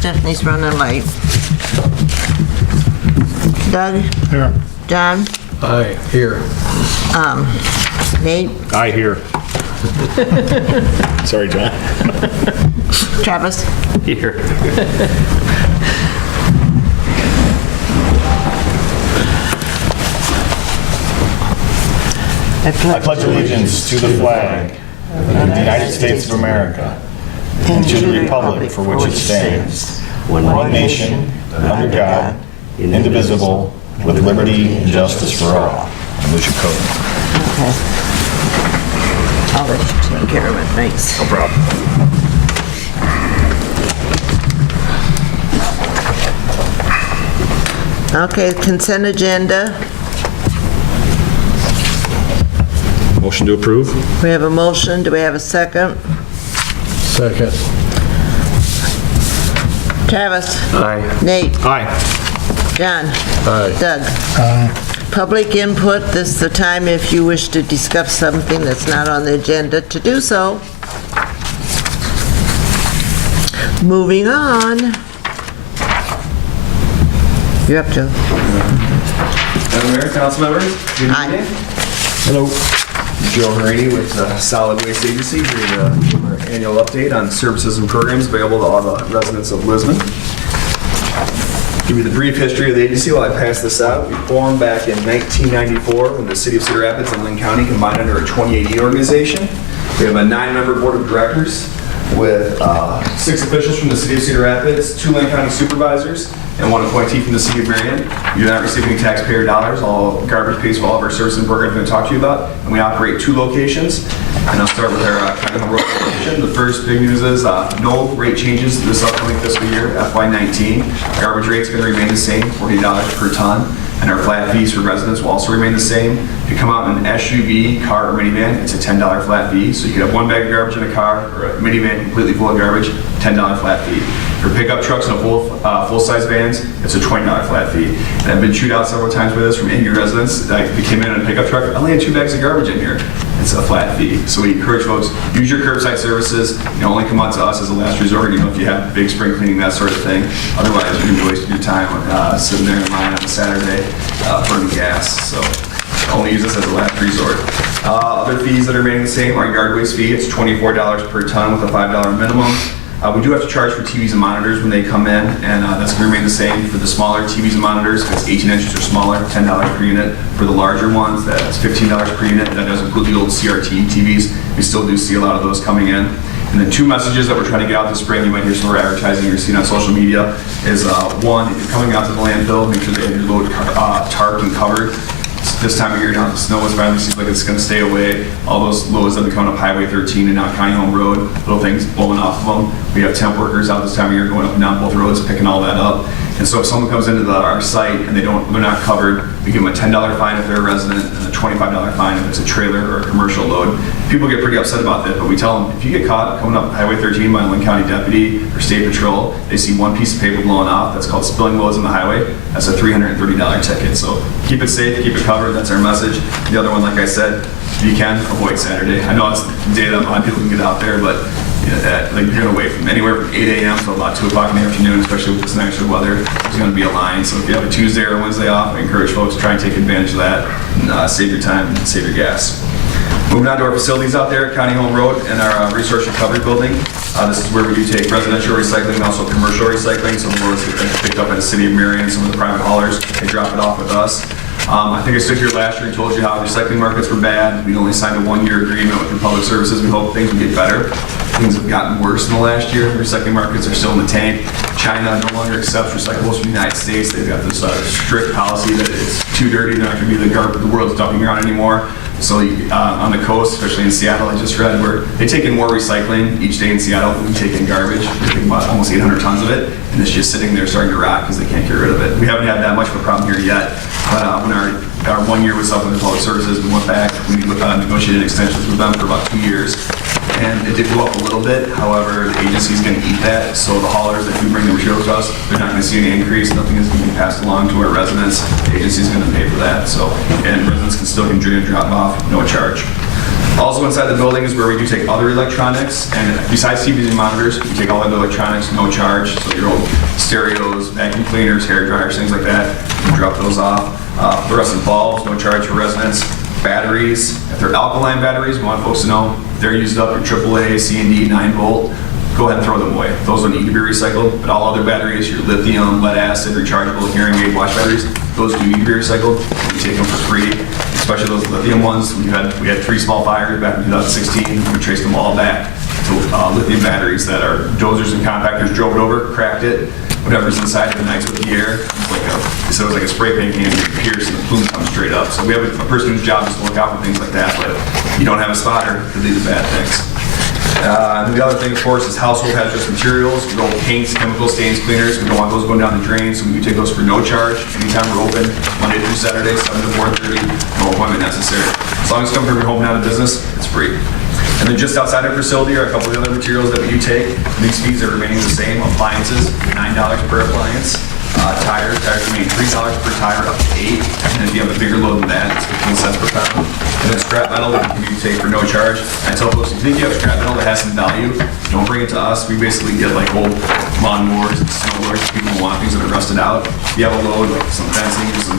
Stephanie's running late. Doug? Here. John? Aye, here. Nate? Aye, here. Sorry, John. Travis? Here. I pledge allegiance to the flag of the United States of America and to the republic for which it stands, one nation, under God, indivisible, with liberty and justice for all. And we should code. Okay. I'll let you take care of it, thanks. No problem. Okay, consent agenda. Motion to approve? We have a motion, do we have a second? Second. Travis? Aye. Nate? Aye. John? Aye. Doug? Public input, this is the time if you wish to discuss something that's not on the agenda to do so. Moving on. You're up, Joe. Madam Mayor, council members, good Aye. evening. Hello. Joe Harady with the Solid Waste Agency, here to give our annual update on services and programs available to all the residents of Lisbon. Give you the brief history of the agency while I pass this out. We formed back in 1994 when the city of Cedar Rapids and Linn County combined under a 2080 organization. We have a 9-member board of directors with 6 officials from the city of Cedar Rapids, 2 Linn County supervisors, and 1 appointee from the city of Marion. You do not receive any taxpayer dollars. All garbage pays for all of our services and programs I'm going to talk to you about. And we operate 2 locations. And I'll start with our County Home Road location. The first big news is no rate changes this upcoming fiscal year, FY19. Garbage rate's going to remain the same, $40 per ton. And our flat fees for residents will also remain the same. If you come out in an SUV, car, or minivan, it's a $10 flat fee. So you could have 1 bag of garbage in a car or a minivan completely full of garbage, $10 flat fee. For pickup trucks and full-size vans, it's a $20 flat fee. And I've been chewed out several times by this from angry residents. Like, they came in on a pickup truck, I only had 2 bags of garbage in here. It's a flat fee. So we encourage folks, use your curbside services. Only come out to us as a last resort, if you have big spring cleaning, that sort of thing. Otherwise, you're going to be wasting your time sitting there in line on a Saturday burning gas. So only use this as a last resort. Other fees that are remaining the same are yard waste fee. It's $24 per ton with a $5 minimum. We do have to charge for TVs and monitors when they come in, and that's going to remain the same for the smaller TVs and monitors. If it's 18 inches or smaller, $10 per unit. For the larger ones, that's $15 per unit. That does include the old CRT TVs. We still do see a lot of those coming in. And then 2 messages that we're trying to get out this spring, you might hear some more advertising you're seeing on social media, is 1, if you're coming out to the landfill, make sure that your load tarped and covered. This time of year, now the snow is finally seems like it's going to stay away. All those loads that are coming up Highway 13 and now County Home Road, little things blowing off of them. We have temp workers out this time of year going up and down both roads, picking all that up. And so if someone comes into our site and they're not covered, we give them a $10 fine if they're a resident and a $25 fine if it's a trailer or a commercial load. People get pretty upset about that, but we tell them if you get caught coming up Highway 13 by a Linn County deputy or state patrol, they see 1 piece of paper blowing off, that's called spilling loads on the highway, that's a $330 ticket. So keep it safe, keep it covered, that's our message. The other one, like I said, if you can, avoid Saturday. I know it's the day that a lot of people can get out there, but like you're going to wait from anywhere from 8 a.m. to about 2 o'clock in the afternoon, especially with this nicer weather. There's going to be a line. So if you have a Tuesday or Wednesday off, I encourage folks to try and take advantage of that and save your time and save your gas. Moving on to our facilities out there at County Home Road and our resource recovery building. This is where we do take residential recycling and also commercial recycling. So the loads get picked up by the city of Marion, some of the private haulers, they drop it off with us. I think I stood here last year and told you how recycling markets were bad. We only signed a 1-year agreement with Republic Services. We hope things would get better. Things have gotten worse in the last year. The recycling markets are still in the tank. China no longer accepts recyclables from the United States. They've got this strict policy that it's too dirty. They're not going to be the garbage the world's dumping around anymore. So on the coast, especially in Seattle, I just read where they take in more recycling each day in Seattle than we take in garbage. They take about almost 800 tons of it, and it's just sitting there starting to rot because they can't get rid of it. We haven't had that much of a problem here yet, but when our 1 year was up with the Public Services, we went back, we negotiated extensions with them for about 2 years, and it did go up a little bit. However, the agency is going to eat that, so the haulers that do bring the material to us, they're not going to see any increase. Nothing is going to be passed along to our residents. The agency is going to pay for that. So, and residents can still continue to drop off, no charge. Also inside the building is where we do take other electronics, and besides TVs and monitors, we take all other electronics, no charge. So your old stereos, vacuum cleaners, hair dryers, things like that, you can drop those off. Fluorescent bulbs, no charge for residents. Batteries, if they're alkaline batteries, we want folks to know if they're used up, your AAA, C&D, 9-volt, go ahead and throw them away. Those don't need to be recycled, but all other batteries, your lithium, lead acid, rechargeable hearing aid, watch batteries, those do need to be recycled. We take them for free, especially those lithium ones. We had 3 small fires back in 2016. We traced them all back to lithium batteries that our dozers and compactors drove it over, cracked it. Whatever's inside the nights with the air, it was like a spray paint can, you pierce and the plume comes straight up. So we have a person whose job is to look out for things like that, but you don't have a spotter to do the bad things. And the other thing, of course, is household hazardous materials. We don't paints, chemicals, stains, cleaners. We don't want those going down the drain, so we can take those for no charge. Anytime we're open, Monday through Saturday, 7 to 4:30, no appointment necessary. As long as it's coming from your home, not a business, it's free. And then just outside our facility are a couple of the other materials that we do take. These fees are remaining the same. Appliances, $9 per appliance. Tires remain $3 per tire, up to 8. And if you have a bigger load than that, it's 15 cents per pound. And then scrap metal that you can take for no charge. I tell folks, if you think you have scrap metal that has some value, don't bring it to us. We basically get like old lawnmowers and snowblowers. People want things that are rusted out. If you have a load, like some fencing, some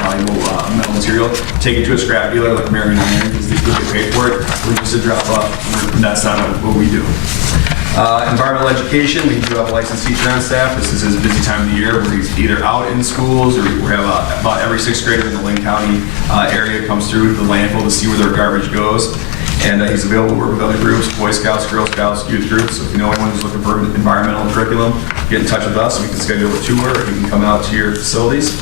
valuable metal material, take it to a scrap dealer like Marion Iron, because they do get paid for it. We just drop off, and that's not what we do. Environmental education, we do have a licensed teacher on staff. This is his busy time of the year where he's either out in schools or we have about every 6th grader in the Linn County area comes through the landfill to see where their garbage goes. And he's available to work with other groups, Boy Scouts, Girl Scouts, youth groups. So if you know anyone who's looking for environmental curriculum, get in touch with us. We can schedule a tour or you can come out to your facilities.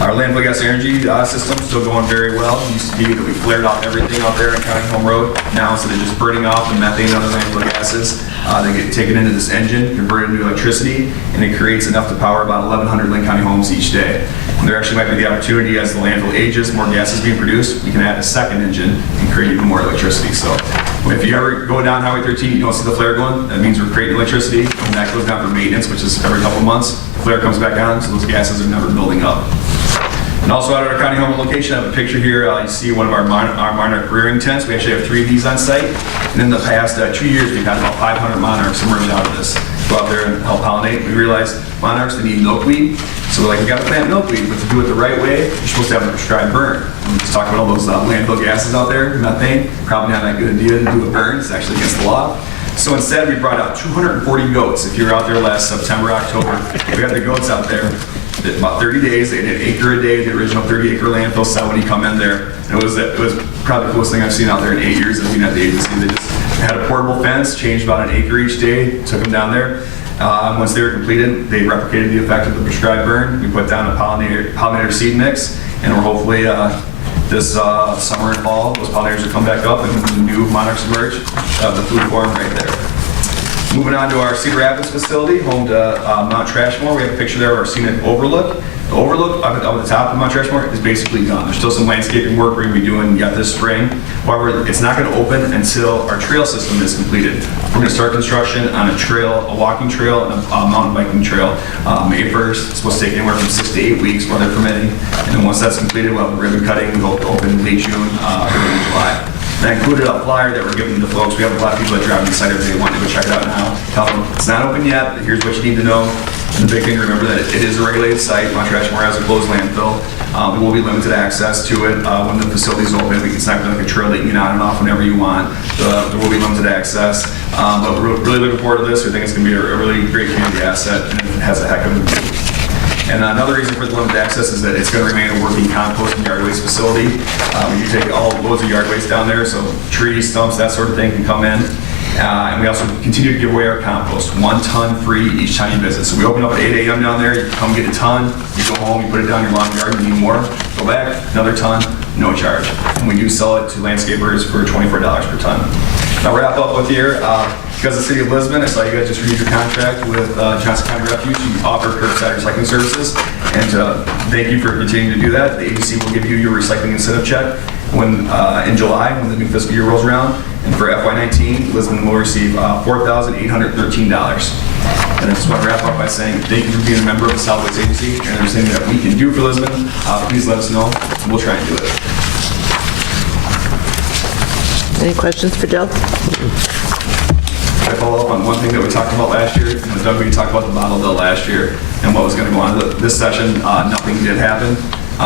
Our landfill gas energy system is still going very well. It used to be that we flared off everything out there in County Home Road. Now instead of just burning off the methane and other landfill gases, they get taken into this engine, converted into electricity, and it creates enough to power about 1,100 Linn County homes each day. And there actually might be the opportunity as the landfill ages, more gas is being produced, we can add a second engine and create even more electricity. So if you ever go down Highway 13, you don't see the flare going, that means we're creating electricity, and that goes down for maintenance, which is every couple months. The flare comes back on, so those gases are never building up. And also at our county home location, I have a picture here. You see one of our monarch rearing tents. We actually have 3 of these on site. And in the past 2 years, we've had about 500 monarchs emerge out of this. Go out there and help pollinate. We realized monarchs, they need milkweed. So we're like, we got to plant milkweed, but to do it the right way, you're supposed to have a prescribed burn. We just talked about all those landfill gases out there, methane. Probably not that good idea to do a burn. It's actually against the law. So instead, we brought out 240 goats. If you were out there last September, October, we had the goats out there. About 30 days, they did 1 acre a day, the original 30-acre landfill site when you come in there. It was probably the coolest thing I've seen out there in 8 years of being at the agency. They just had a portable fence, changed about 1 acre each day, took them down there. Once they were completed, they replicated the effect of the prescribed burn. We put down a pollinator seed mix, and we're hopefully this summer and fall, those pollinators will come back up and the new monarchs emerge. The food form right there. Moving on to our Cedar Rapids facility, home to Mount Trashmore. We have a picture there of our scenic overlook. The overlook up at the top of Mount Trashmore is basically done. There's still some landscaping work we're going to be doing yet this spring. However, it's not going to open until our trail system is completed. We're going to start construction on a trail, a walking trail, and a mountain biking trail May 1st. It's supposed to take anywhere from 6 to 8 weeks, weather permitting. And then once that's completed, we'll have a ribbon cutting. We'll open late June, early July. And I included a flyer that we're giving to folks. We have a lot of people that drive on the site every day wanting to go check it out now. Tell them it's not open yet, but here's what you need to know. And the big thing, remember that it is a regulated site. Mount Trashmore has a closed landfill. There will be limited access to it when the facility's open. It's not going to be like a trail that you can get on and off whenever you want. There will be limited access. But we're really looking forward to this. We think it's going to be a really great community asset, and it has a heck of a view. And another reason for the limited access is that it's going to remain a working compost and yard waste facility. We take all loads of yard waste down there, so trees, stumps, that sort of thing can come in. And we also continue to give away our compost, 1 ton free each time you visit. So we open up at 8 a.m. down there, you come get a ton, you go home, you put it down in your lawn yard, you need more, go back, another ton, no charge. And we do sell it to landscapers for $24 per ton. Now wrap up with here, because the City of Lisbon, I saw you guys just renewed your contract with Johnson County Refuge. You offer curbside recycling services, and thank you for continuing to do that. The agency will give you your recycling incentive check when in July, when the new fiscal year rolls around. And for FY19, Lisbon will receive $4,813. And I just want to wrap up by saying thank you for being a member of the Southwest Agency and understanding that we can do for Lisbon. Please let us know, and we'll try and do it. Any questions for Joe? I follow up on one thing that we talked about last year. Doug, we talked about the model bill last year and what was going to go on this session. Nothing did happen.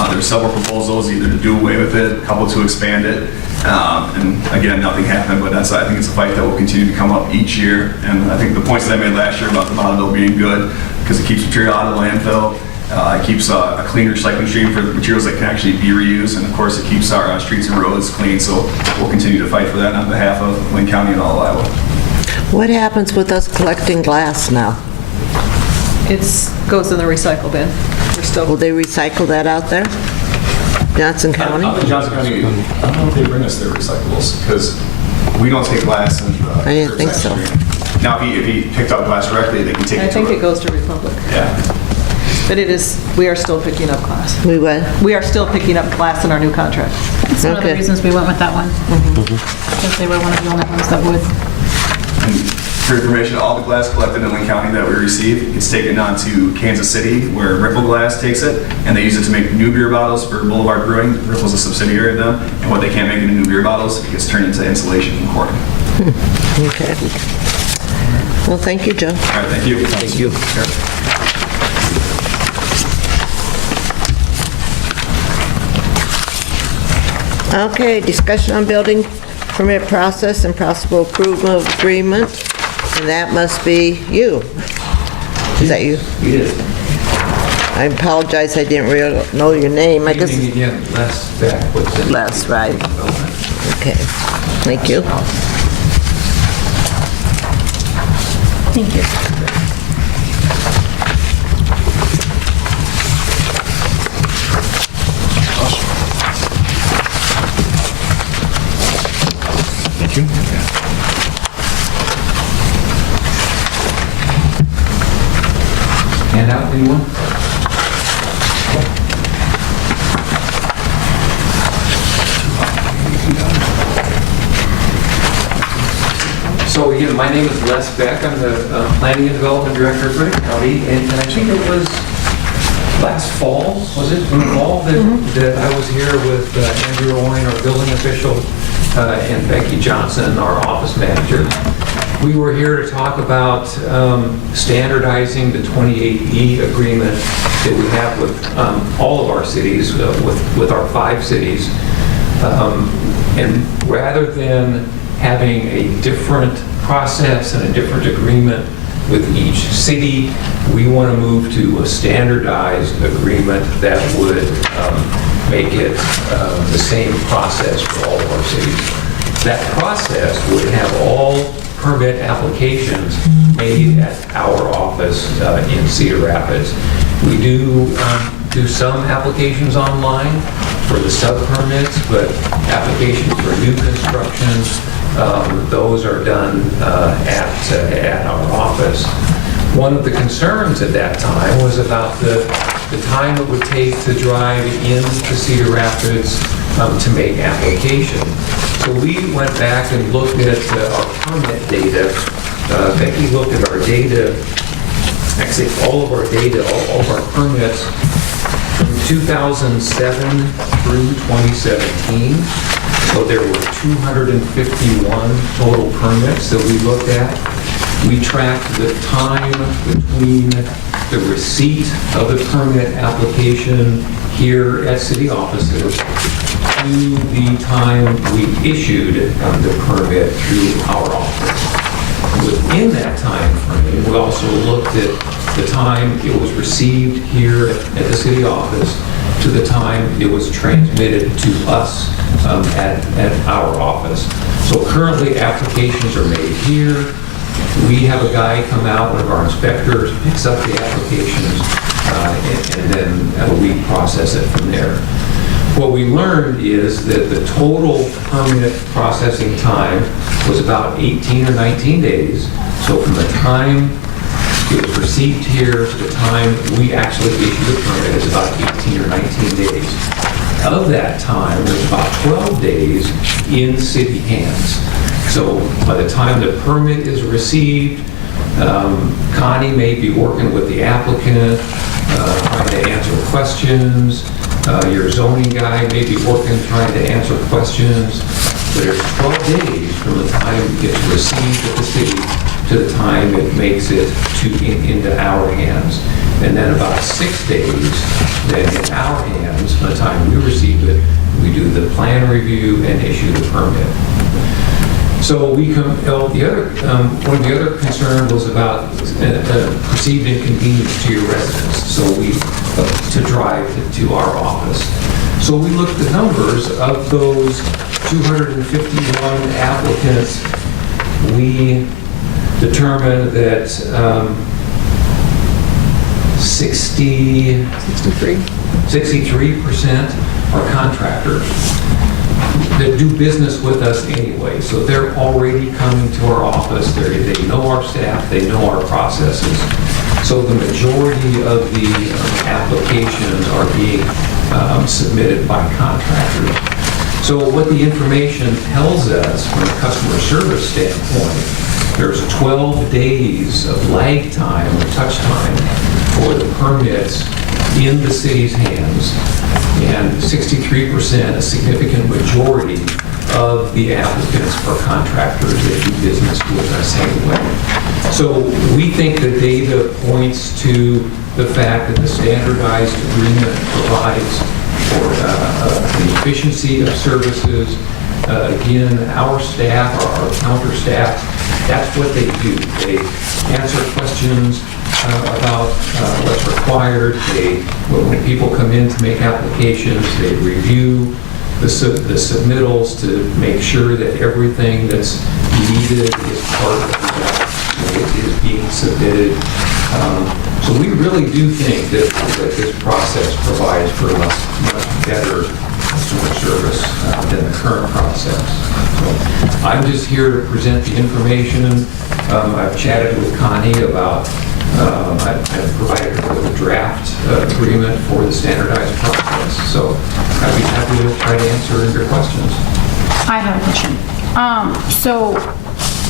There were several proposals, either to do away with it, a couple to expand it. And again, nothing happened, but I think it's a fight that will continue to come up each year. And I think the points that I made last year about the model bill being good, because it keeps material out of the landfill, it keeps a clean recycling stream for the materials that can actually be reused, and of course it keeps our streets and roads clean. So we'll continue to fight for that on behalf of Linn County and all of Iowa. What happens with us collecting glass now? It goes in the recycle bin. We're Will still, they recycle that out there? Johnson County? Up in Johnson County, I don't know if they bring us their recyclables, because we don't take glass in the I didn't think so. curbside stream. Now, if he picked up glass directly, they can take it I to think a- it goes to Republic. Yeah. But we are still picking up glass. We what? We are still picking up glass in our new contract. That's one of the Okay. reasons we went with that one. Because they were one of the only ones that would. And for information, all the glass collected in Linn County that we receive gets taken on to Kansas City, where Ripple Glass takes it, and they use it to make new beer bottles for Boulevard Brewing. Ripple's a subsidiary of them, and what they can't make into new beer bottles, it gets turned into insulation and corking. Okay. Well, thank you, Joe. All right, thank you. Thank you. Okay, discussion on building permit process and possible approval of agreement, and that must be you. Is that you? Yes. I apologize, I didn't really know your name. I guess, Evening again, Les back with the... Les, right. Okay, thank you. Thank you. Thank you. Hand out, anyone? So again, my name is Les Beck. I'm the Planning and Development Director of Vernon County, and I think it was last fall, was it? In the fall that I was here with Andrew Owen, our building official, and Becky Johnson, our office manager. We were here to talk about standardizing the 28E agreement that we have with all of our cities, with our 5 cities. And rather than having a different process and a different agreement with each city, we want to move to a standardized agreement that would make it the same process for all of our cities. That process would have all permit applications made at our office in Cedar Rapids. We do some applications online for the sub-permits, but applications for new constructions, those are done at our office. One of the concerns at that time was about the time it would take to drive into Cedar Rapids to make application. So we went back and looked at our permit data. Becky looked at our data, actually all of our data, all of our permits from 2007 through 2017. So there were 251 total permits that we looked at. We tracked the time between the receipt of the permit application here at city offices to the time we issued the permit through our office. Within that time frame, we also looked at the time it was received here at the city office to the time it was transmitted to us at our office. So currently applications are made here. We have a guy come out, one of our inspectors, picks up the applications, and then we process it from there. What we learned is that the total permit processing time was about 18 or 19 days. So from the time it was received here to the time we actually issued the permit is about 18 or 19 days. Of that time, there's about 12 days in city hands. So by the time the permit is received, Connie may be working with the applicant, trying to answer questions. Your zoning guy may be working, trying to answer questions. but it's 12 days from the time it's received at the city to the time it makes it into our hands. And then about 6 days, then in our hands, by the time we receive it, we do the plan review and issue the permit. So one of the other concerns was about perceived inconvenience to your residents. So to drive to our office. So we looked at numbers of those 251 applicants. We determined that 63% are contractors that do business with us anyway. So they're already coming to our office. They know our staff, they know our processes. So the majority of the applications are being submitted by contractors. So what the information tells us from a customer service standpoint, there's 12 days of lag time or touch time for the permits in the city's hands, and 63%, a significant majority of the applicants are contractors that do business with us anyway. So we think the data points to the fact that the standardized agreement provides for the efficiency of services. Again, our staff, our counter staff, that's what they do. They answer questions about what's required. When people come in to make applications, they review the submittals to make sure that everything that's needed is part of that is being submitted. So we really do think that this process provides for a much better customer service than the current process. So I'm just here to present the information. I've chatted with Connie about, I've provided her with a draft agreement for the standardized process. So I'd be happy to try to answer your questions. I have a question. So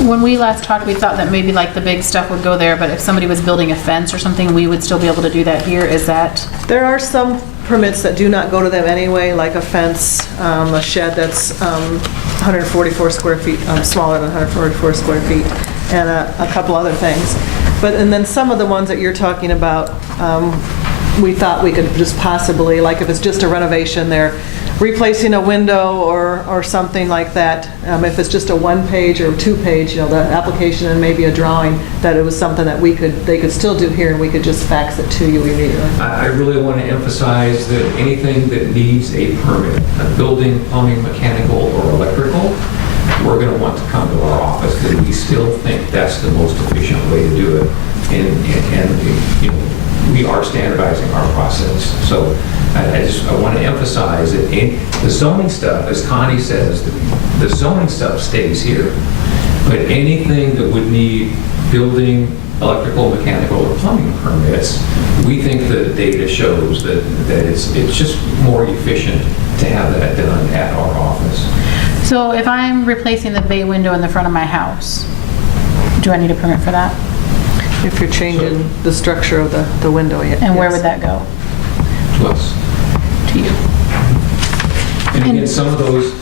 when we last talked, we thought that maybe like the big stuff would go there, but if somebody was building a fence or something, we would still be able to do that here. Is that? There are some permits that do not go to them anyway, like a fence, a shed that's 144 square feet, smaller than 144 square feet, and a couple other things. And then some of the ones that you're talking about, we thought we could just possibly, like if it's just a renovation, they're replacing a window or something like that. If it's just a 1-page or 2-page, the application and maybe a drawing, that it was something that they could still do here and we could just fax it to you immediately. I really want to emphasize that anything that needs a permit, building, plumbing, mechanical, or electrical, we're going to want to come to our office because we still think that's the most efficient way to do it. And we are standardizing our process. So I want to emphasize that the zoning stuff, as Connie says, the zoning stuff stays here. But anything that would need building, electrical, mechanical, or plumbing permits, we think the data shows that it's just more efficient to have that done at our office. So if I'm replacing the bay window in the front of my house, do I need a permit for that? If you're changing the structure of the window, yes. And where would that go? To us. To you. And again, some of those,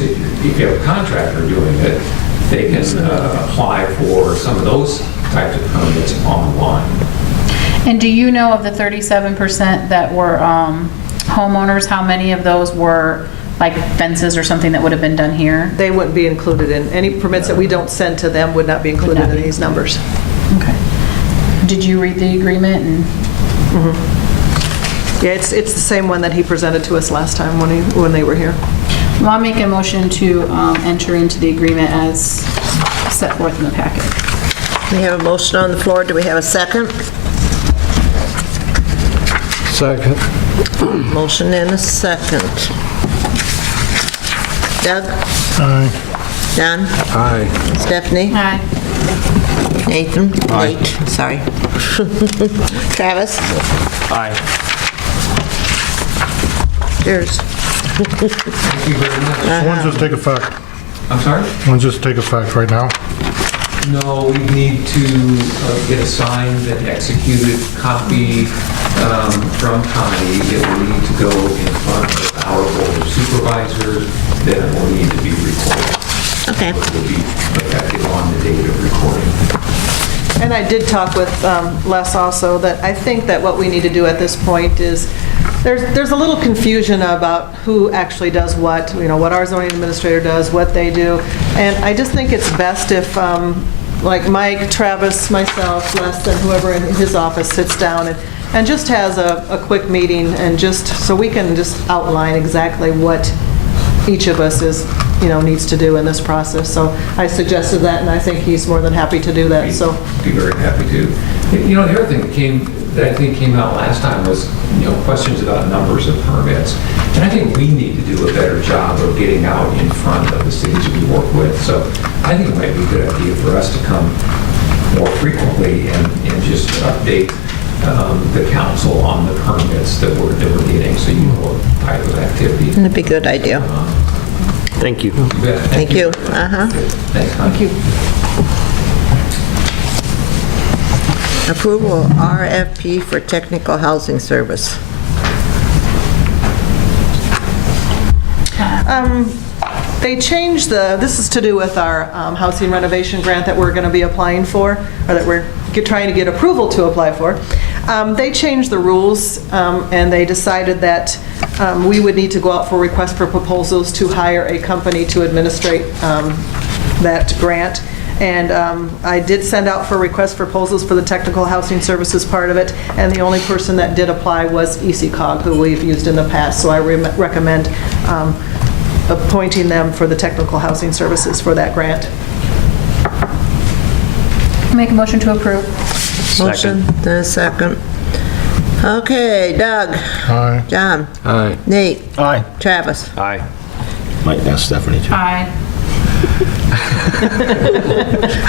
if you have a contractor doing it, they can apply for some of those types of permits online. And do you know of the 37% that were homeowners, how many of those were like fences or something that would have been done here? They wouldn't be included in, any permits that we don't send to them would not be included in these numbers. Okay. Did you read the agreement? And Yeah, it's the same one that he presented to us last time when they were here. Well, I'll make a motion to enter into the agreement as set forth in the packet. We have a motion on the floor. Do we have a second? Second. Motion and a second. Doug? Aye. John? Aye. Stephanie? Aye. Nathan? Aye. Nate, sorry. Travis? Aye. Cheers. Thank you very much. When's this take effect? I'm sorry? When's this take effect, right now? No, we need to get a signed and executed copy from Connie. It will need to go in front of our board of supervisors. then it will need to be recorded. Okay. It will be effective on the date of recording. And I did talk with Les also, that I think that what we need to do at this point is, there's a little confusion about who actually does what, what our zoning administrator does, what they do. And I just think it's best if, like Mike, Travis, myself, Les, and whoever in his office sits down and just has a quick meeting, and just, so we can just outline exactly what each of us needs to do in this process. So I suggested that, and I think he's more than happy to do that, so. Be very happy to. The other thing that I think came out last time was, questions about numbers of permits. And I think we need to do a better job of getting out in front of the cities we work with. So I think it might be a good idea for us to come more frequently and just update the council on the permits that we're getting, so you know what type of activity. That'd be a good idea. Thank you. You bet. Thank you. Uh-huh. Thanks. Thank you. Approval of RFP for technical housing service. They changed this is to do with our housing renovation grant that we're going to be applying for, or that we're trying to get approval to apply for. They changed the rules, and they decided that we would need to go out for requests for proposals to hire a company to administrate that grant. And I did send out for requests for proposals for the technical housing services part of it, and the only person that did apply was ECOG, who we've used in the past, so I recommend appointing them for the technical housing services for that grant. Make a motion to approve. Motion, then a second. Okay, Doug. Aye. John. Aye. Nate. Aye. Travis. Aye. Might ask Stephanie too. Aye.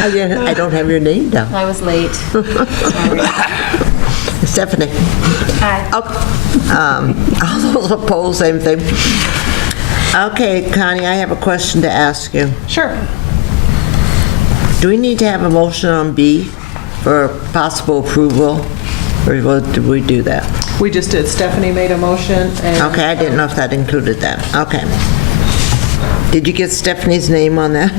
I don't have your name down. I was late. Stephanie. Aye. All those opposed, same thing. Okay, Connie, I have a question to ask you. Sure. Do we need to have a motion on B for possible approval, or did we do that? We just did. Stephanie made a motion, and Okay, I didn't know if that included that. Okay. Did you get Stephanie's name on that?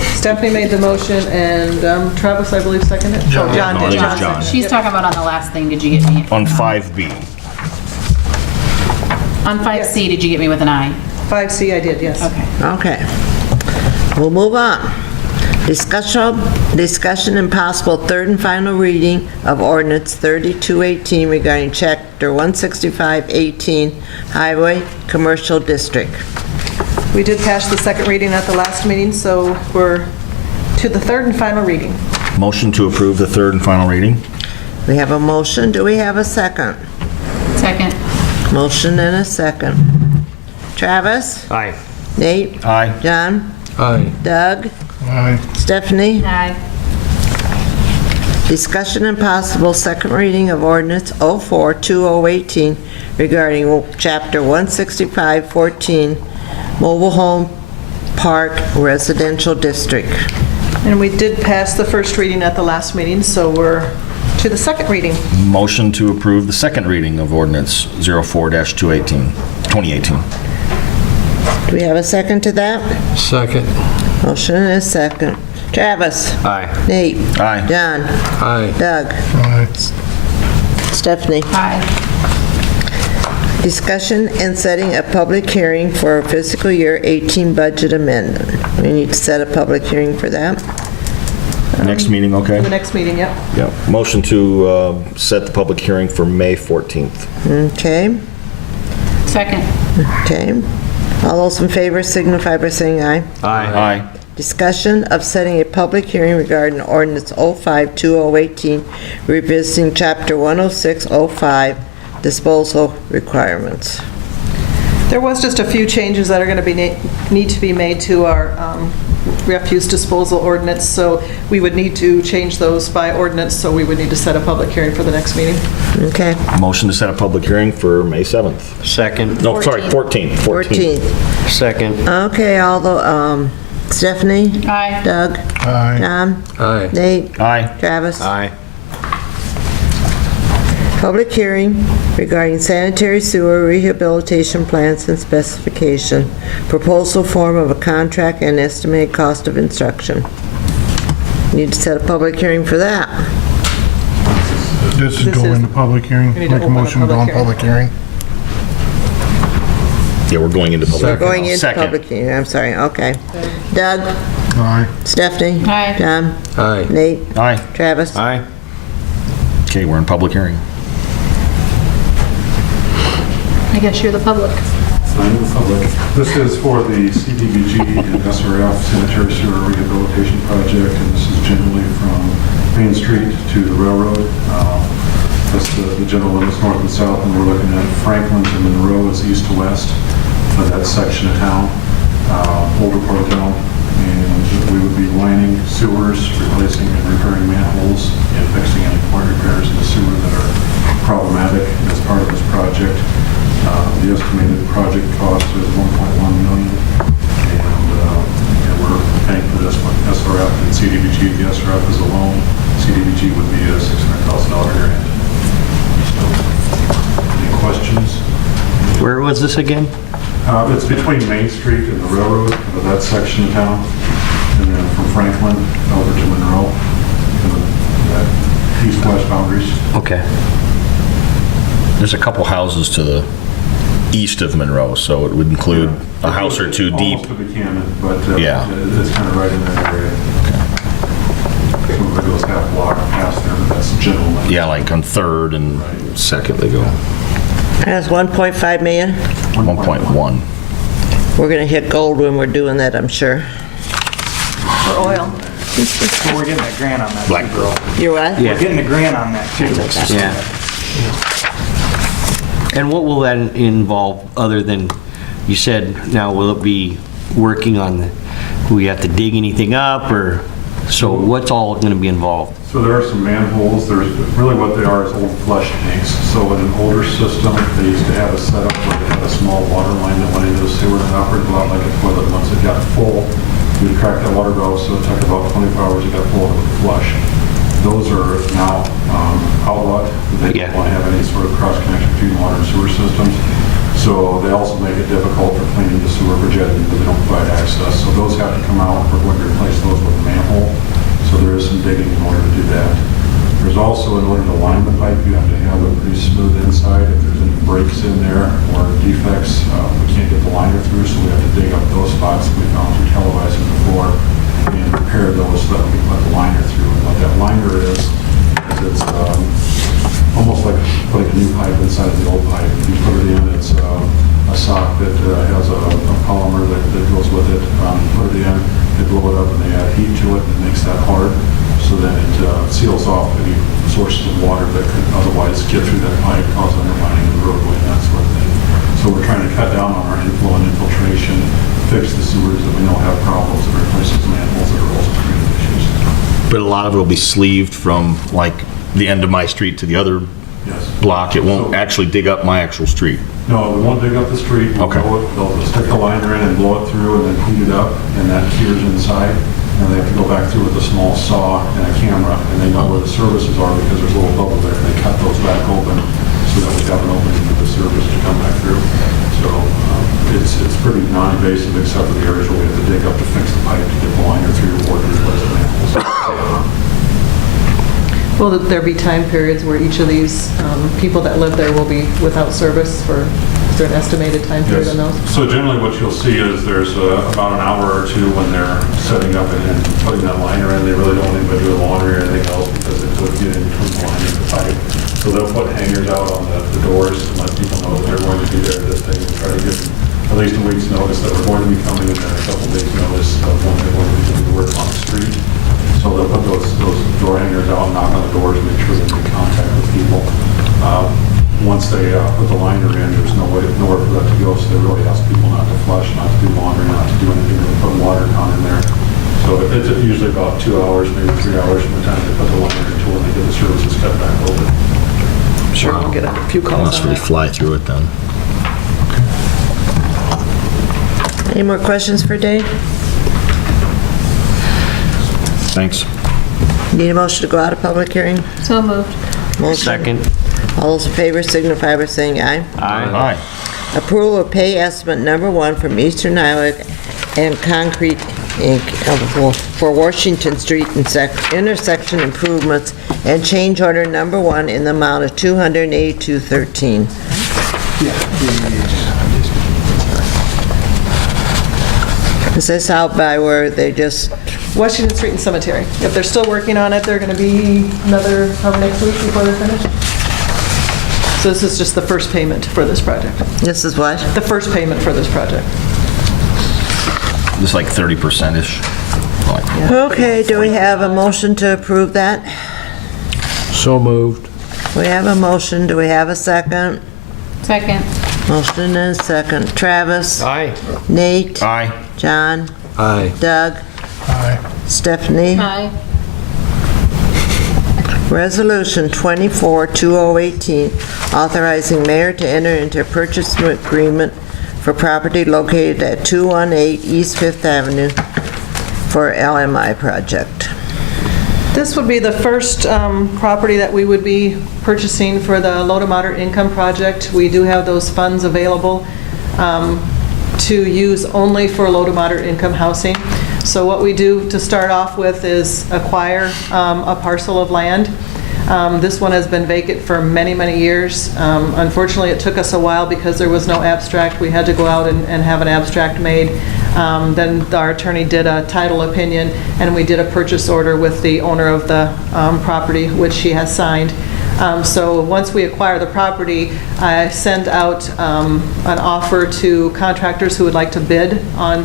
Stephanie made the motion, and Travis, I believe, seconded it? John. Oh, John No, I did. think John it's John. seconded it. She's talking about on the last thing, did you get me? On 5B. On 5C, did you get me with an I? 5C, I did, yes. Okay. Okay. We'll move on. Discussion and possible third and final reading of ordinance 3218 regarding chapter 16518 Highway Commercial District. We did pass the second reading at the last meeting, so we're to the third and final reading. Motion to approve the third and final reading. We have a motion. Do we have a second? Second. Motion and a second. Travis? Aye. Nate? Aye. John? Aye. Doug? Aye. Stephanie? Aye. Discussion and possible second reading of ordinance 04-2018 regarding chapter 16514 Mobile Home Park Residential District. And we did pass the first reading at the last meeting, so we're to the second reading. Motion to approve the second reading of ordinance 04-2018. Do we have a second to that? Second. Motion and a second. Travis? Aye. Nate? Aye. John? Aye. Doug? Aye. Stephanie? Aye. Discussion and setting a public hearing for fiscal year 18 budget amendment. We need to set a public hearing for that. Next meeting, okay? The next meeting, yep. Yeah. Motion to set the public hearing for May 14th. Okay, Second. okay. All those in favor signify by saying aye. Aye. Discussion of setting a public hearing regarding ordinance 05-2018, revisiting chapter 10605, disposal requirements. There was just a few changes that are going to need to be made to our refuse disposal ordinance, so we would need to change those by ordinance, so we would need to set a public hearing for the next meeting. Okay, Motion to set a public hearing for May 7th. Second. No, sorry, 14th. 14. Second. Okay, Stephanie? Aye. Doug? Aye. John? Aye. Nate? Aye. Travis? Aye. Public hearing regarding sanitary sewer rehabilitation plans and specification. Proposal form of a contract and estimated cost of instruction. Need to set a public hearing for that. This is This going is- to public hearing. we need to Make a open a motion to go on public public hearing. Yeah, we're going into public. Going into Second. public hearing, I'm sorry, okay. Doug? Aye. Stephanie? Aye. John? Aye. Nate? Aye. Travis? Aye. Okay, we're in public hearing. I guess you're the public. I'm the public. This is for the CDBG and SRF sanitary sewer rehabilitation project, and this is generally from Main Street to the railroad. That's the general limits north and south, and we're looking at Franklin to Monroe is east to west of that section of town, older part of town. And we would be lining sewers, replacing and repairing manholes, and fixing any point repairs in the sewer that are problematic as part of this project. The estimated project cost is $1.1 million, and we're paying for this one. SRF and CDBG. The SRF is a loan. CDBG would be a $600,000 grant. So, any questions? Where was this again? It's between Main Street and the railroad, that section of town, and then from Franklin over to Monroe, that east-west boundaries. Okay. There's a couple houses to the east of Monroe, so it would include a house or two deep. Almost to Buchanan, but Yeah. it's kind of right in that area. Some of it goes half block past there, but that's general limits. Yeah, like on 3rd and 2nd they go. That's 1.5 million. 1.1. We're gonna hit gold when we're doing that, I'm sure. For oil. Well, we're getting a grant on that, Black too, girl. You're what? Yeah. We're getting a grant on that, too. Yeah. And what will that involve, other than, you said, now will it be working on, will we have to dig anything up, or, so what's all going to be involved? So there are some manholes. There's really what they are is old flush tanks. So in an older system, they used to have a setup where they had a small water line that went into the sewer and operated a lot like a toilet. Once it got full, you'd crack that water valve, so it took about 24 hours to get full and it would flush. Those are now outlawed. They Yeah. don't want to have any sort of cross connection between water and sewer systems. So they also make it difficult for cleaning the sewer for jetting because they don't provide access. So those have to come out. We're going to replace those with a manhole. So there is some digging in order to do that. There's also, in order to line the pipe, you have to have it pretty smooth inside. If there's any breaks in there or defects, we can't get the liner through, so we have to dig up those spots we found through televising before and repair those so that we can put the liner through. And what that liner is it's almost like putting a new pipe inside of the old pipe. If you put it in, it's a sock that has a polymer that goes with it. Put it in, they blow it up and they add heat to it and it makes that hard. So then it seals off any sources of water that could otherwise get through that pipe, cause undermining of the roadway and that sort of thing. So we're trying to cut down on our inflow and infiltration, fix the sewers that we know have problems, and replace those manholes that are also creating issues. But a lot of it will be sleeved from like the end of my street to the other Yes. block. It won't actually dig up my actual street. No, we won't dig up the street. We'll Okay. blow it- They'll stick the liner in and blow it through and then heat it up, and that cures inside. And they have to go back through with a small saw and a camera, and they know where the services are because there's a little bubble there. They cut those back open so that we have an opening for the service to come back through. So it's pretty non-invasive except for the areas where we have to dig up to fix the pipe to get the liner through or to replace the manholes. Will there be time periods where each of these people that live there will be without service for, is there an estimated time period on those? So generally what you'll see is there's about an hour or two when they're setting up and putting that liner in. They really don't even do the laundry or anything else because it would get in between the liner and the pipe. So they'll put hangers out on the doors to let people know that they're going to be there this day and try to give them at least a week's notice that we're going to be coming and then a couple days notice of when they're going to be doing the work on the street. So they'll put those door hangers out, knock on the doors, make sure they make contact with people. Once they put the liner in, there's nowhere for that to go, so they really ask people not to flush, not to do laundry, not to do anything, to put water down in there. So it's usually about 2 hours, maybe 3 hours from the time they put the liner into when they get the services cut back open. I'm sure we'll get a few calls Must on really that. fly through it then. Any more questions for Dave? Thanks. Need a motion to go out of public hearing? So moved. Motion. Second. All All those in favor signify by saying aye. Aye. Approval of pay estimate number 1 from Eastern Iowa and Concrete Inc. for Washington Street intersection improvements and change order number 1 in the amount of $282.13. Is this out by where they just, Washington Street and Cemetery. If they're still working on it, they're going to be another, probably next week before they're finished. So this is just the first payment for this project. this is what? The first payment for this project. Just like 30%-ish. Okay, do we have a motion to approve that? So moved. We have a motion, do we have a second? Second. Motion and a second. Travis? Aye. Nate? Aye. John? Aye. Doug? Aye. Stephanie? Aye. Resolution 24-2018, authorizing mayor to enter into a purchase agreement for property located at 218 East Fifth Avenue for LMI project. This would be the first property that we would be purchasing for the low to moderate income project. We do have those funds available to use only for low to moderate income housing. So what we do to start off with is acquire a parcel of land. This one has been vacant for many, many years. Unfortunately, it took us a while because there was no abstract. We had to go out and have an abstract made. Then our attorney did a title opinion, and we did a purchase order with the owner of the property, which she has signed. So once we acquire the property, I send out an offer to contractors who would like to bid on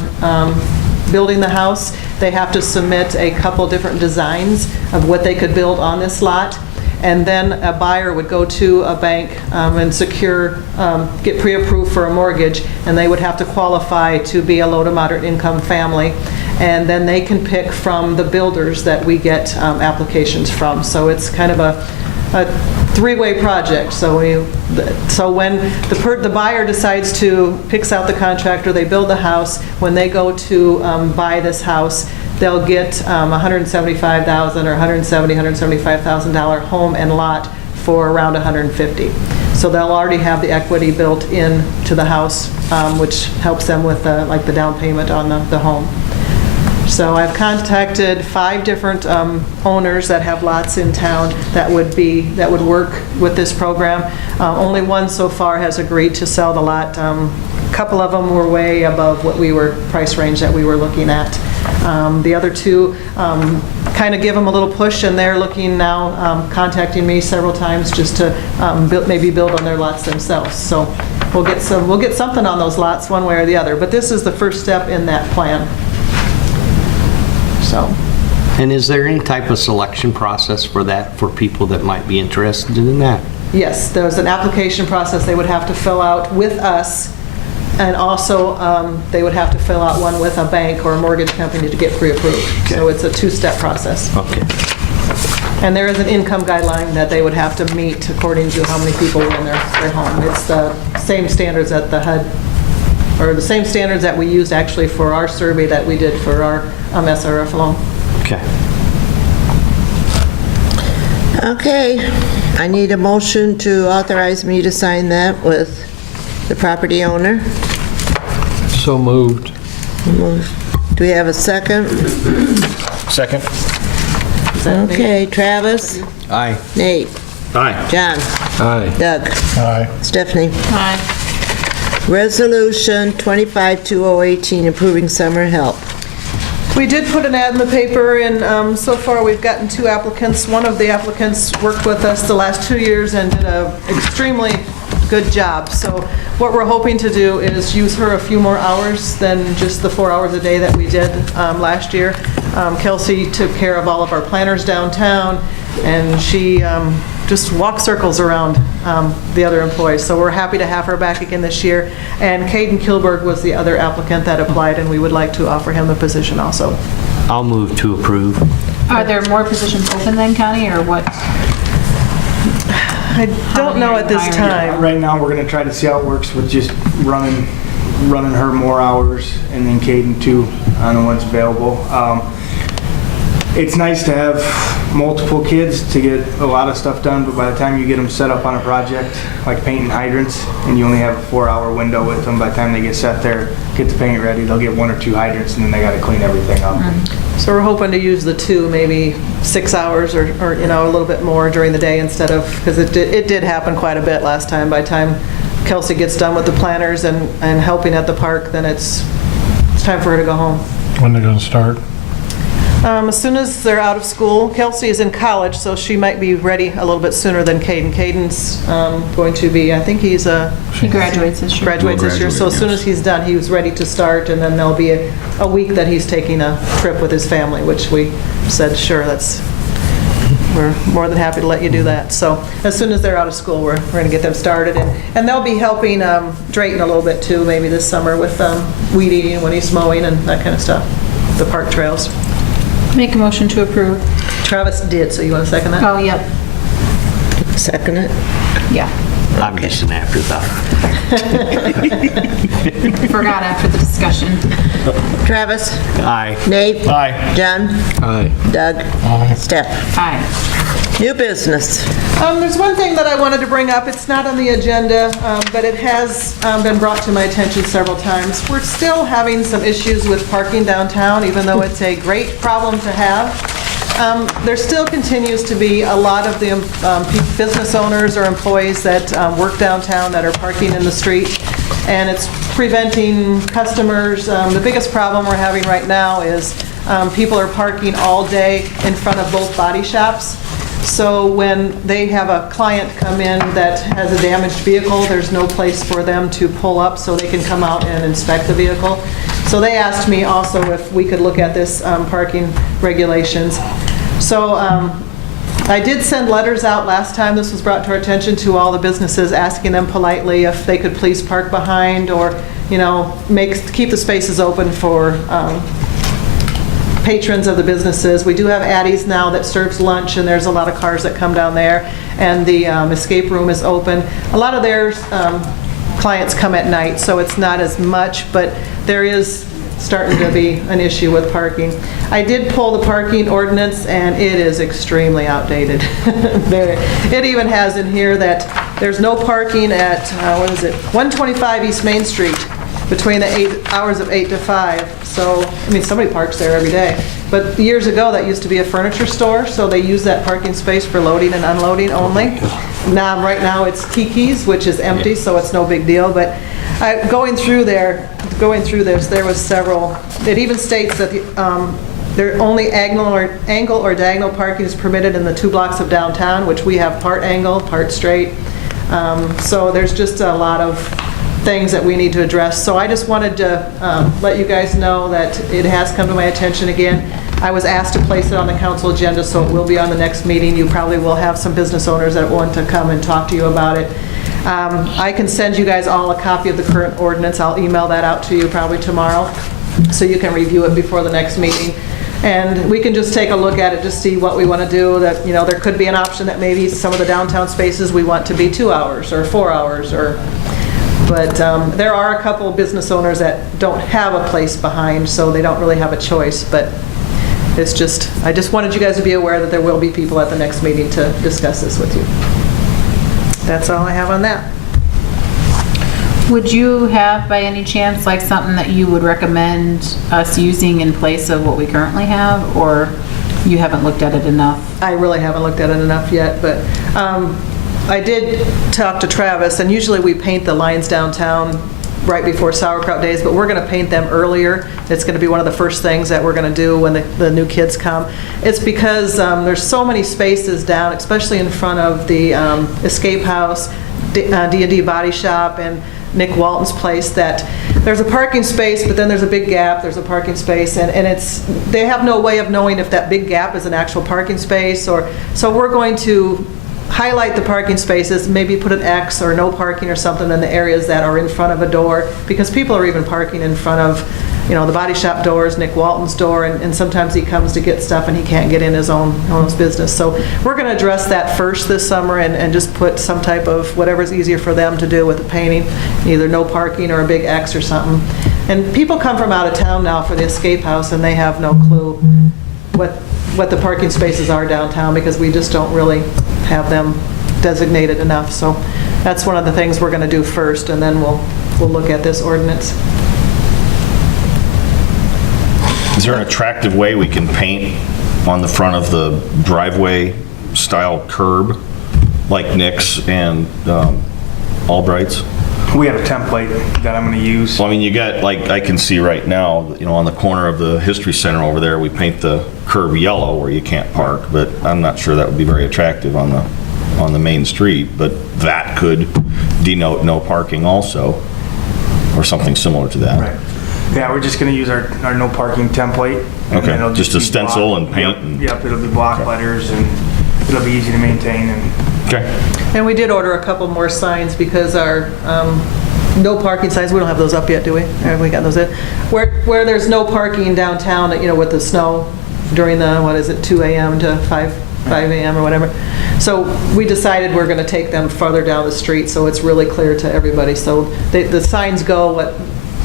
building the house. They have to submit a couple different designs of what they could build on this lot. And then a buyer would go to a bank and get pre-approved for a mortgage, and they would have to qualify to be a low to moderate income family. And then they can pick from the builders that we get applications from. So it's kind of a three-way project. So when the buyer decides to, picks out the contractor, they build the house, when they go to buy this house, they'll get $175,000 or $175,000 home and lot for around $150,000. So they'll already have the equity built into the house, which helps them with like the down payment on the home. So I've contacted 5 different owners that have lots in town that would work with this program. Only one so far has agreed to sell the lot. A couple of them were way above what price range that we were looking at. The other 2 kind of give them a little push, and they're looking now, contacting me several times just to maybe build on their lots themselves. So we'll get something on those lots one way or the other. But this is the first step in that plan. So. And is there any type of selection process for that, for people that might be interested in that? Yes, there's an application process they would have to fill out with us, and also they would have to fill out one with a bank or a mortgage company to get pre-approved. Okay. So it's a 2-step process. Okay. And there is an income guideline that they would have to meet according to how many people were in their home. It's the same standards that the HUD, or the same standards that we used actually for our survey that we did for our SRF loan. Okay. Okay, I need a motion to authorize me to sign that with the property owner. So moved. Do we have a second? Second. Okay, Travis? Aye. Nate? Aye. John? Aye. Doug? Aye. Stephanie? Aye. Resolution 25-2018, approving summer help. We did put an ad in the paper, and so far we've gotten 2 applicants. One of the applicants worked with us the last 2 years and did an extremely good job. So what we're hoping to do is use her a few more hours than just the 4 hours a day that we did last year. Kelsey took care of all of our planners downtown, and she just walked circles around the other employees. So we're happy to have her back again this year. And Caden Kilberg was the other applicant that applied, and we would like to offer him the position also. I'll move to approve. Are there more positions open then, Connie, or what? I don't know at this time. Right now, we're going to try to see how it works with just running her more hours, and then Caden too on what's available. it's nice to have multiple kids to get a lot of stuff done, but by the time you get them set up on a project, like painting hydrants, and you only have a 4-hour window with them, by the time they get set there, get the paint ready, they'll get 1 or 2 hydrants, and then they got to clean everything up. So we're hoping to use the 2, maybe 6 hours or a little bit more during the day instead of, because it did happen quite a bit last time. By the time Kelsey gets done with the planters and helping at the park, then it's time for her to go home. When they're gonna start? As soon as they're out of school. Kelsey is in college, so she might be ready a little bit sooner than Caden. Caden's going to be, I think he graduates this year. Graduates this year, so as soon as he's done, he was ready to start, and then there'll be a week that he's taking a trip with his family, which we said, sure, we're more than happy to let you do that. So as soon as they're out of school, we're going to get them started. And they'll be helping Drayton a little bit too, maybe this summer with weed eating when he's mowing and that kind of stuff, the park trails. Make a motion to approve. Travis did, so you want to second that? Oh, yep. Second it? Yeah. I'm just an afterthought. Forgot after the discussion. Travis? Aye. Nate? Aye. John? Aye. Doug? Aye. Steph? Aye. New business. There's one thing that I wanted to bring up. It's not on the agenda, but it has been brought to my attention several times. We're still having some issues with parking downtown, even though it's a great problem to have. There still continues to be a lot of the business owners or employees that work downtown that are parking in the street, and it's preventing customers. The biggest problem we're having right now is people are parking all day in front of both body shops. So when they have a client come in that has a damaged vehicle, there's no place for them to pull up so they can come out and inspect the vehicle. So they asked me also if we could look at this parking regulations. So I did send letters out last time this was brought to our attention to all the businesses, asking them politely if they could please park behind or, keep the spaces open for patrons of the businesses. We do have Addie's now that serves lunch, and there's a lot of cars that come down there, and the escape room is open. A lot of their clients come at night, so it's not as much, but there is starting to be an issue with parking. I did pull the parking ordinance, and it is extremely outdated. It even has in here that there's no parking at, 125 East Main Street between the hours of 8 to 5. So, somebody parks there every day. But years ago, that used to be a furniture store, so they use that parking space for loading and unloading only. Now, right now, it's Kiki's, which is empty, so it's no big deal. But going through this, there was several. It even states that there only angle or diagonal parking is permitted in the 2 blocks of downtown, which we have part angle, part straight. So there's just a lot of things that we need to address. So I just wanted to let you guys know that it has come to my attention again. I was asked to place it on the council agenda, so it will be on the next meeting. You probably will have some business owners that want to come and talk to you about it. I can send you guys all a copy of the current ordinance. I'll email that out to you probably tomorrow, so you can review it before the next meeting. And we can just take a look at it, just see what we want to do. That, there could be an option that maybe some of the downtown spaces we want to be 2 hours or 4 hours, but there are a couple of business owners that don't have a place behind, so they don't really have a choice. But it's just, I just wanted you guys to be aware that there will be people at the next meeting to discuss this with you. That's all I have on that. Would you have, by any chance, like something that you would recommend us using in place of what we currently have, or you haven't looked at it enough? I really haven't looked at it enough yet, but I did talk to Travis, and usually we paint the lines downtown right before sauerkraut days, but we're going to paint them earlier. It's going to be one of the first things that we're going to do when the new kids come. It's because there's so many spaces down, especially in front of the Escape House, D&D Body Shop, and Nick Walton's place, that there's a parking space, but then there's a big gap, there's a parking space, and they have no way of knowing if that big gap is an actual parking space, so we're going to highlight the parking spaces, maybe put an X or no parking or something in the areas that are in front of a door, because people are even parking in front of, the body shop doors, Nick Walton's door, and sometimes he comes to get stuff and he can't get in his own business. So we're going to address that first this summer and just put some type of whatever's easier for them to do with the painting, either no parking or a big X or something. And people come from out of town now for the Escape House, and they have no clue what what the parking spaces are downtown, because we just don't really have them designated enough. So that's one of the things we're going to do first, and then we'll look at this ordinance. Is there an attractive way we can paint on the front of the driveway style curb, like Nick's and Albright's? We have a template that I'm going to use. Well, I mean, you got, like, I can see right now, you know, on the corner of the History Center over there, we paint the curb yellow where you can't park, but I'm not sure that would be very attractive on the main street, but that could denote no parking also, or something similar to that. Right. Yeah, we're just going to use our no parking template. And Okay, then it'll just a be stencil block- and paint Yep, and- Yep, it'll be block letters, and it'll be easy to maintain. And Okay. And we did order a couple more signs because our no parking signs, we don't have those up yet, do we? Have we got those in? Where there's no parking downtown, you know, with the snow during the, 2 a.m. to 5 a.m. or whatever. So we decided we're going to take them farther down the street so it's really clear to everybody. So the signs go,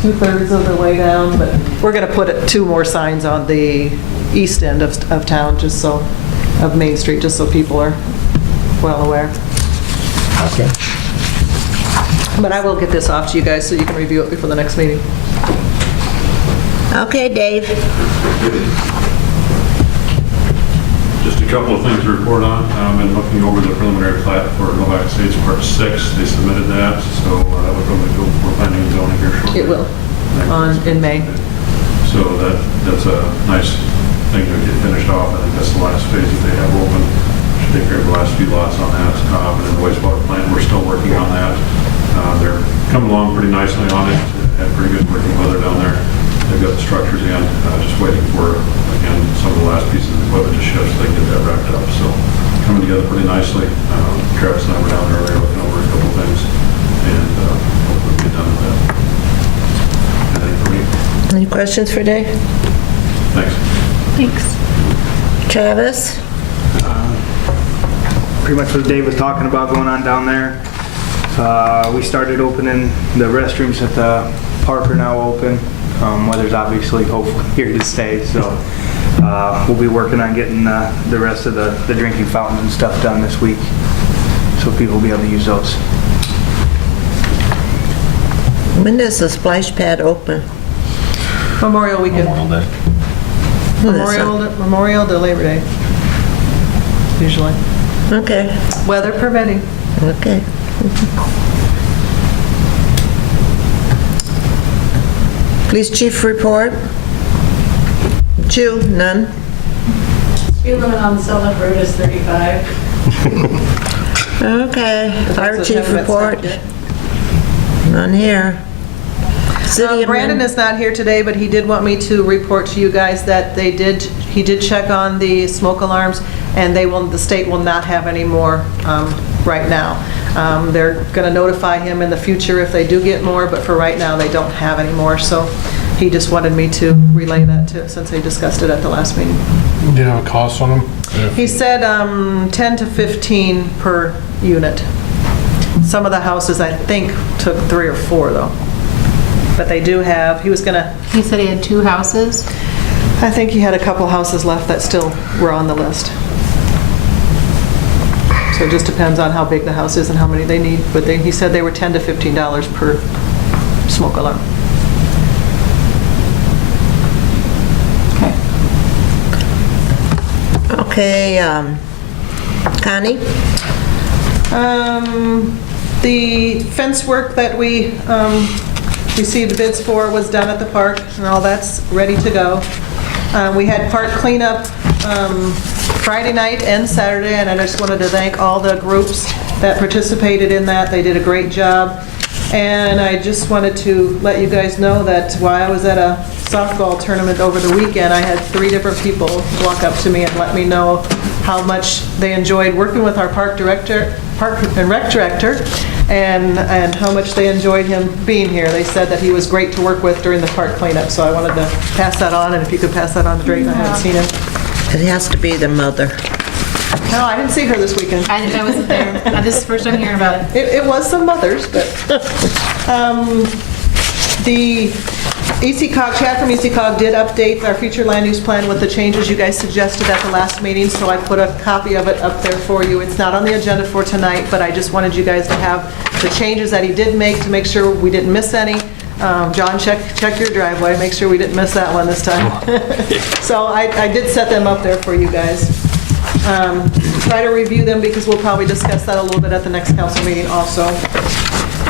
2/3 of the way down, but we're going to put 2 more signs on the east end of town, just so, of Main Street, just so people are well aware. Okay. But I will get this off to you guys so you can review it before the next meeting. Okay, Dave. Just a couple of things to report on. I've been looking over the preliminary plat for Novak Estates Part 6. They submitted that, so that would probably go for planning and zoning here shortly. It will, in May. So that's a nice thing to get finished off. I think that's the last phase that they have open. Should take care of the last few lots on that. And then the wastewater plant, we're still working on that. They're coming along pretty nicely on it. Had pretty good working weather down there. They've got the structures in, just waiting for, again, some of the last pieces of equipment to ship so they can get that wrapped up. So coming together pretty nicely. Travis and I were down earlier looking over a couple things, and hopefully we'll get done with that. Anything for me? Any questions for Dave? Thanks. Thanks. Travis? pretty much what Dave was talking about going on down there. We started opening the restrooms at the park are now open. Weather's obviously hopefully here to stay, so we'll be working on getting the rest of the drinking fountains and stuff done this week, so people will be able to use those. When does the splash pad open? Memorial weekend. Memorial Day. Memorial to Labor Day, usually. Okay, Weather permitting. okay. Police chief report? Jill, none? Speed limit on Sylvan Road is 35. Okay, fire Those chief haven't been report? stopped yet. None here. City of Brandon is not here today, but he did want me to report to you guys that he did check on the smoke alarms, and the state will not have any more right now. They're going to notify him in the future if they do get more, but for right now, they don't have any more. So he just wanted me to relay that to, since they discussed it at the last meeting. Do you have a cost on them? He said 10 to 15 per unit. Some of the houses, I think, took 3 or 4, though. But they do have, he said he had 2 houses? I think he had a couple houses left that still were on the list. So it just depends on how big the house is and how many they need. But he said they were $10 to $15 per smoke alarm. Okay, Connie? The fence work that we received bids for was done at the park, and all that's ready to go. We had park cleanup Friday night and Saturday, and I just wanted to thank all the groups that participated in that. They did a great job. And I just wanted to let you guys know that while I was at a softball tournament over the weekend, I had 3 different people walk up to me and let me know how much they enjoyed working with our park and rec director, and how much they enjoyed him being here. They said that he was great to work with during the park cleanup, so I wanted to pass that on, and if you could pass that on to Drayton, I haven't seen him. It has to be the mother. No, I didn't see her this weekend. I wasn't there. This is the first time hearing about it. It was some mothers, but the ECOG, Chad from ECOG did update our future land use plan with the changes you guys suggested at the last meeting, so I put a copy of it up there for you. It's not on the agenda for tonight, but I just wanted you guys to have the changes that he did make to make sure we didn't miss any. John, check your driveway, make sure we didn't miss that one this time. So I did set them up there for you guys. Try to review them because we'll probably discuss that a little bit at the next council meeting also.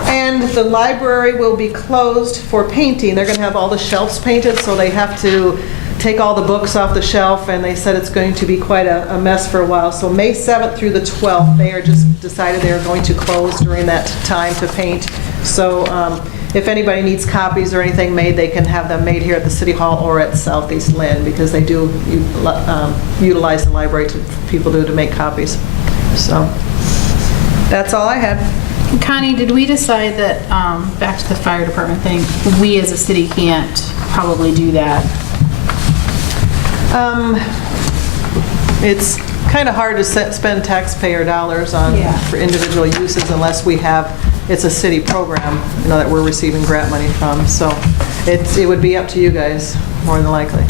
And the library will be closed for painting. They're going to have all the shelves painted, so they have to take all the books off the shelf, and they said it's going to be quite a mess for a while. So May 7th through the 12th, they are just decided they are going to close during that time to paint. So if anybody needs copies or anything made, they can have them made here at the City Hall or at Southeast Linn, because they do utilize the library for people to make copies. So that's all I had. Connie, did we decide that, back to the fire department thing, we as a city can't probably do that? It's kind of hard to spend taxpayer dollars on for individual uses unless we have, it's a city program, you know, that we're receiving grant money from. So it would be up to you guys, more than likely.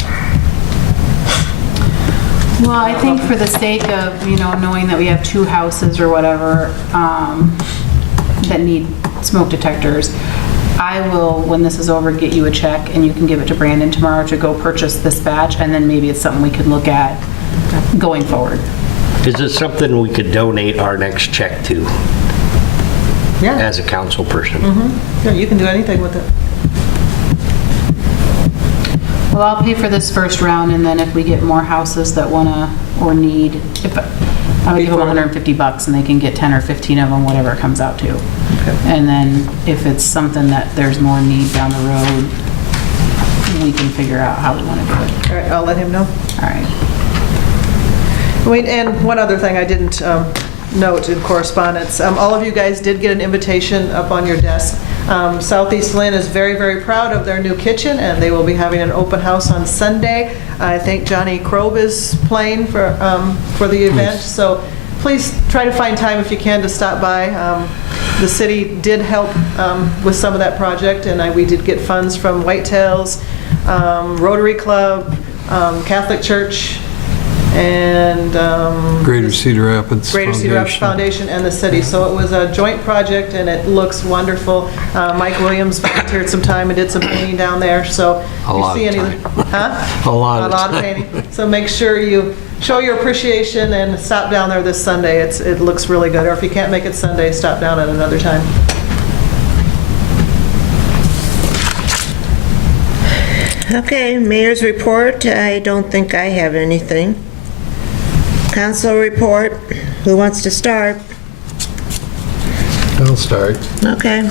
Well, I think for the sake of, you know, knowing that we have 2 houses or whatever that need smoke detectors, I will, when this is over, get you a check and you can give it to Brandon tomorrow to go purchase this batch, and then maybe it's something we could look at going forward. Is it something we could donate our next check to? Yeah. As a council person? Yeah, you can do anything with it. Well, I'll pay for this first round, and then if we get more houses that wanna or need, I would give them $150 and they can get 10 or 15 of them, whatever it comes out to. Okay. And then if it's something that there's more need down the road, we can figure out how we want to do it. All right, I'll let him know. All right. Wait, and one other thing I didn't note in correspondence. All of you guys did get an invitation up on your desk. Southeast Linn is very, very proud of their new kitchen, and they will be having an open house on Sunday. I think Johnny Krob is playing for the event, so please try to find time if you can to stop by. The city did help with some of that project, and we did get funds from Whitetails, Rotary Club, Catholic Church, and Greater Cedar Rapids Foundation and the city. So it was a joint project, and it looks wonderful. Mike Williams volunteered some time and did some painting down there. So A lot of time. Huh? A lot of painting. So make sure you show your appreciation and stop down there this Sunday. It looks really good. Or if you can't make it Sunday, stop down at another time. Okay, mayor's report. I don't think I have anything. Council report. Who wants to start? I'll start. Okay.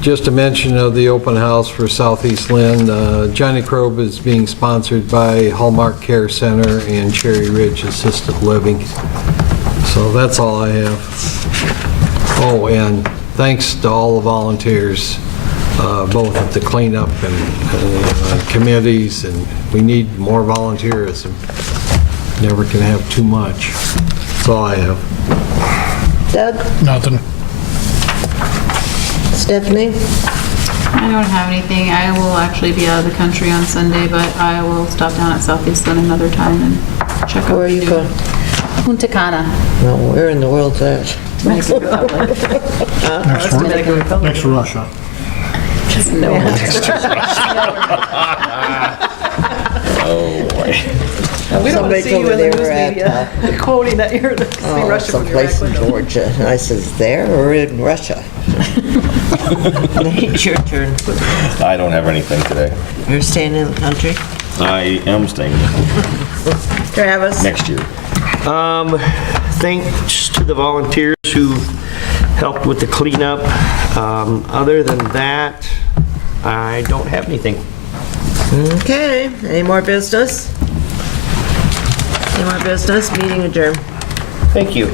Just a mention of the open house for Southeast Linn. Johnny Krob is being sponsored by Hallmark Care Center and Cherry Ridge Assisted Living. So that's all I have. Oh, and thanks to all the volunteers, both at the cleanup and committees, and we need more volunteerism. Never can have too much. That's all I have. Doug? Nothing. Stephanie? I don't have anything. I will actually be out of the country on Sunday, but I will stop down at Southeast Linn another time and check out. Where are you going? Punta Cana. No, where in the world's that? Next to Russia. No. Oh, boy. We don't want to Somebody see told you me in the they news were at, media quoting that you're the Russia from your someplace in Georgia. And I says, there or in Russia? It's your turn. I don't have anything today. You're staying in the country? I am staying Travis? next year. Thanks to the volunteers who helped with the cleanup. Other than that, I don't have anything. Okay, any more business? Any more business? Meeting adjourned. Thank you.